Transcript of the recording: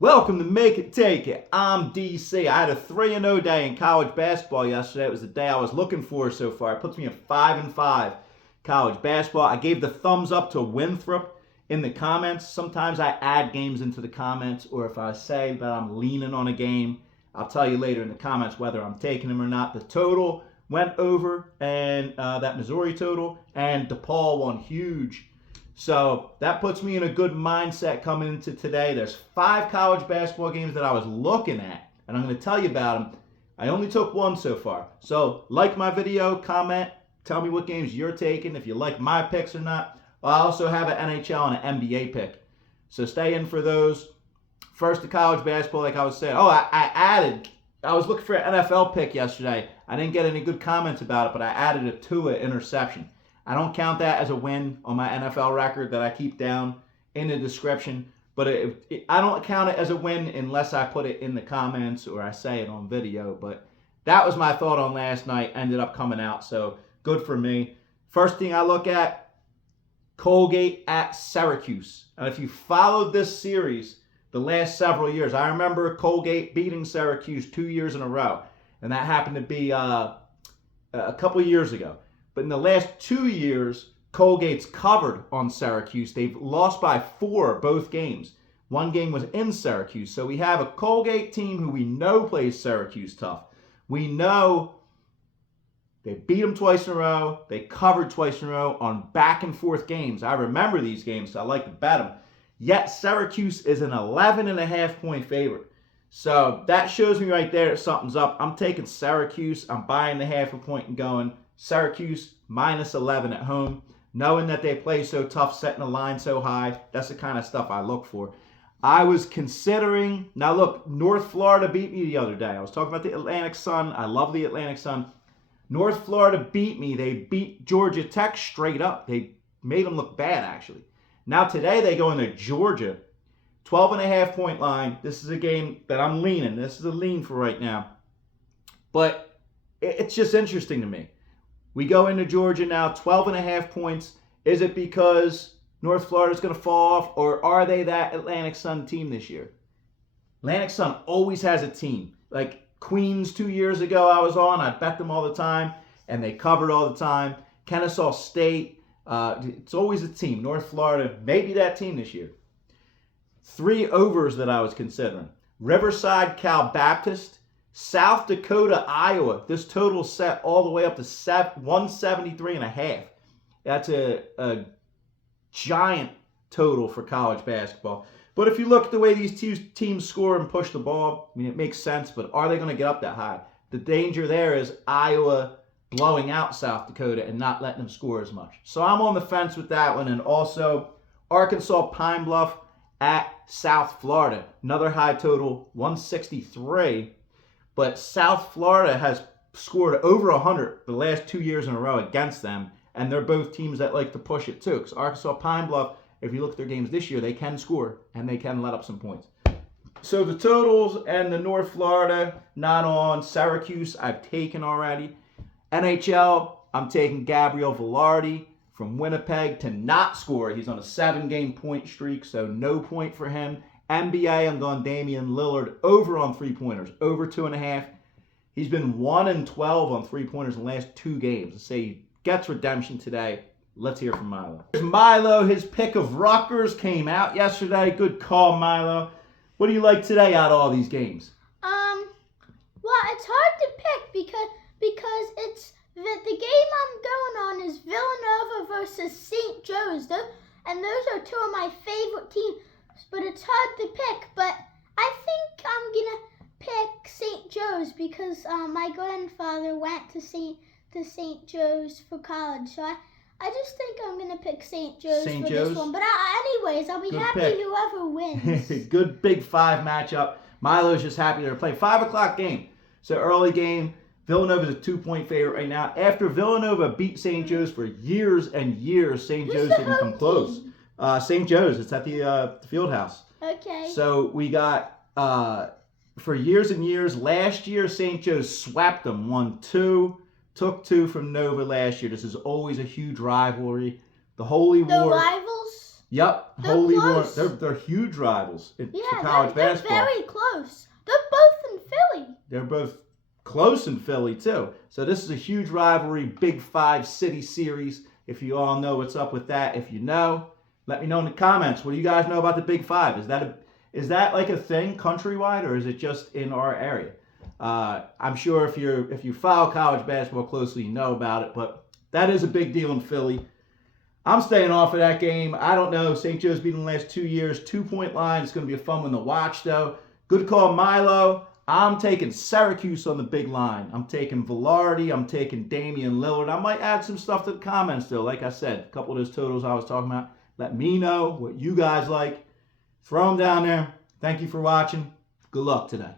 Welcome to Make It Take It. I'm DC. I had a 3-0 day in college basketball yesterday. It was the day I was looking for so far. It puts me at 5-5 college basketball. I gave the thumbs up to Winthrop in the comments. Sometimes I add games into the comments, or if I say that I'm leaning on a game, I'll tell you later in the comments whether I'm taking them or not. The total went over, and that Missouri total, and DePaul won huge. So that puts me in a good mindset coming into today. There's 5 college basketball games that I was looking at, and I'm going to tell you about them. I only took one so far. So like my video, comment, tell me what games you're taking, if you like my picks or not. I also have an NHL and an NBA pick. So stay in for those. First, the college basketball, like I was saying. I was looking for an NFL pick yesterday. I didn't get any good comments about it, but I added a Tua interception. I don't count that as a win on my NFL record that I keep down in the description, but I don't count it as a win unless I put it in the comments or I say it on video. But that was my thought on last night, ended up coming out, so good for me. First thing I look at, Colgate at Syracuse. And if you followed this series the last several years, I remember Colgate beating Syracuse 2 years in a row, and that happened to be a couple years ago. But in the last 2 years, Colgate's covered on Syracuse. They've lost by 4 both games. One game was in Syracuse. So we have a Colgate team who we know plays Syracuse tough. We know they beat them twice in a row. They covered twice in a row on back and forth games. I remember these games, so I like to bet them. Yet Syracuse is an 11.5 point favorite. So that shows me right there that something's up. I'm taking Syracuse. I'm buying the half a point and going Syracuse minus 11 at home. Knowing that they play so tough, setting the line so high, that's the kind of stuff I look for. I was considering, now look, North Florida beat me the other day. I was talking about the Atlantic Sun. I love the Atlantic Sun. North Florida beat me. They beat Georgia Tech straight up. They made them look bad, actually. Now today they go into Georgia. 12.5 point line. This is a game that I'm leaning. This is a lean for right now. But it's just interesting to me. We go into Georgia now, 12.5 points. Is it because North Florida's going to fall off, or are they that Atlantic Sun team this year? Atlantic Sun always has a team. Like Queens 2 years ago I was on, I bet them all the time, and they covered all the time. Kennesaw State, it's always a team. North Florida, maybe that team this year. 3 overs that I was considering. Riverside Cal Baptist, South Dakota, Iowa. This total set all the way up to 173.5. That's a giant total for college basketball. But if you look at the way these two teams score and push the ball, I mean, it makes sense, but are they going to get up that high? The danger there is Iowa blowing out South Dakota and not letting them score as much. So I'm on the fence with that one. And also Arkansas Pine Bluff at South Florida. Another high total, 163. But South Florida has scored over 100 the last 2 years in a row against them. And they're both teams that like to push it too. Because Arkansas Pine Bluff, if you look at their games this year, they can score and they can let up some points. So the totals and the North Florida, not on. Syracuse, I've taken already. NHL, I'm taking Gabriel Velarde from Winnipeg to not score. He's on a 7-game point streak, so no point for him. NBA, I'm going Damian Lillard over on 3-pointers, over 2.5. He's been 1-12 on 3-pointers in the last 2 games. Let's say he gets redemption today. Let's hear from Milo. Here's Milo. His pick of Rutgers came out yesterday. Good call, Milo. What do you like today out of all these games? Well, it's hard to pick because it's the game I'm going on is Villanova versus St. Joe's, and those are 2 of my favorite teams. But it's hard to pick. But I think I'm gonna pick St. Joe's because my grandfather went to St. Joe's for college, so I just think I'm gonna pick St. Joe's for this one. But anyways, I'll be happy whoever wins. Good Big 5 matchup. Milo's just happy they're playing 5 o'clock game. So early game. Villanova's a 2-point favorite right now. After Villanova beat St. Joe's for years and years, St. Joe's didn't come close. St. Joe's. It's at the field house. Okay. So we got, for years and years, last year St. Joe's swept them, won 2, took 2 from Nova last year. This is always a huge rivalry. The Holy War. The rivals? Yep, They're holy war. close. They're huge rivals for Yeah, college they're basketball. very close. They're both in Philly. They're both close in Philly too. So this is a huge rivalry, Big Five City Series. If you all know what's up with that, if you know, let me know in the comments. What do you guys know about the Big Five? Is that like a thing countrywide, or is it just in our area? I'm sure if you follow college basketball closely, you know about it. But that is a big deal in Philly. I'm staying off of that game. I don't know. St. Joe's beaten the last 2 years. 2-point line. It's going to be a fun one to watch, though. Good call, Milo. I'm taking Syracuse on the big line. I'm taking Velarde. I'm taking Damian Lillard. I might add some stuff to the comments, though. Like I said, a couple of those totals I was talking about. Let me know what you guys like. Throw them down there. Thank you for watching. Good luck today.